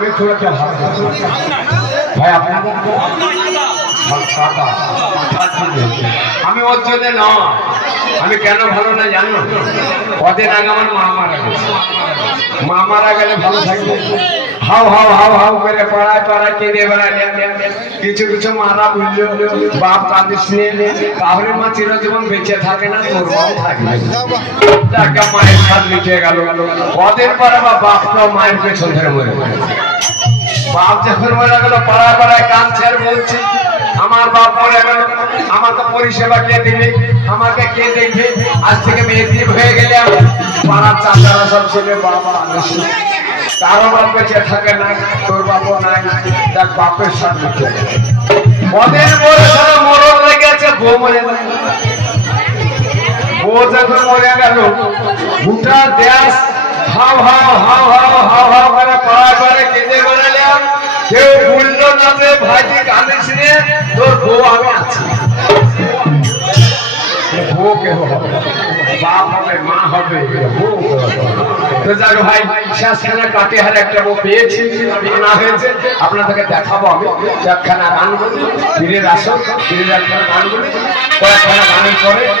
আমি খুব একটা ভালো ভাই আপনার আমি ওর জন্য নয়, আমি কেন ভালো না জানো? কদিন আগে আমার মা মারা গেছে। মা মারা গেলে ভালো থাকবে? হাউ হাউ হাউ হাউ করে পড়ায় পড়ায় কেঁদে বেড়ালে। কিছু কিছু মারা বললো বাপ কাঁদিস নে, তাহলে মা চিরজীবন বেঁচে থাকে না, তোর বাপ থাকবে। একটা মায়ের সাথ মিটে গেল। কদিন পরে বাপটাও মায়ের পেছন ধরে মরে গেল। বাপ যখন মরে গেল পাড়ায় পাড়ায় কাঁদছে আর বলছে আমার বাপ মরে গেল, আমাকে পরিষেবা কে দিবে, আমাকে কে দেখবে? আজ থেকে মেয়েটিভ হয়ে গেলে পাড়ার চাচারা সব ছেলে বাবা কারো বাপ বেঁচে থাকে না, তোর বাপও নাই। দেখ বাপের সাথে মদের মরে সারা মরণ লেগেছে, বউ মরে গেল। বউ যখন মরে গেল গোটা দেশ হাও হাও হাও হাও হাও হাও করে পাড়ায় পাড়ায় কেঁদে বেড়ালাম। কেউ বললো না যে ভাইটি কাঁদিস রে, তোর বউ আমি আছি। বউ কে হবে? বাপ হবে, মা হবে, বউ তো যাক ভাই শেষখানে কাটিহারে একটা বউ পেয়েছি, না হয়েছে আপনাদেরকে দেখাবো। আমি একখানা গান বলি, ফিরে আসো, ফিরে একখানা গান বলি, কয়েকখানা গানের পরে